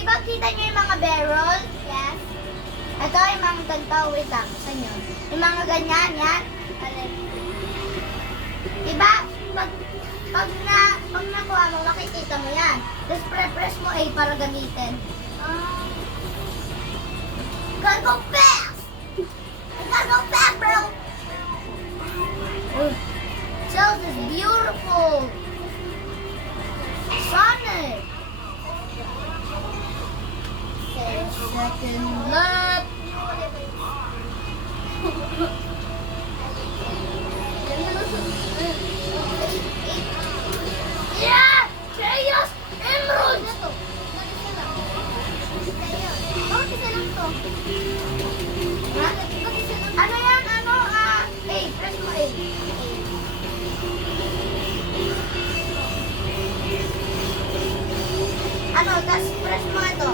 di ba kita niyo yung mga barrel? Yes. Ito yung mga ganito, wait lang, sa inyo. Yung mga ganyan, yan. Alin? Diba, pag nakuha mo, makikita mo yan. Tapos pre-press mo A para gamitin. Gotta go fast! I gotta go fast, bro! Oh, Cells is beautiful! Sonic! Second lap! Yeah! Chaos Emerald! Bakit isa lang to? Ha? Ano yan? Ano? A. Press mo A. Ano? Tapos press mo ito.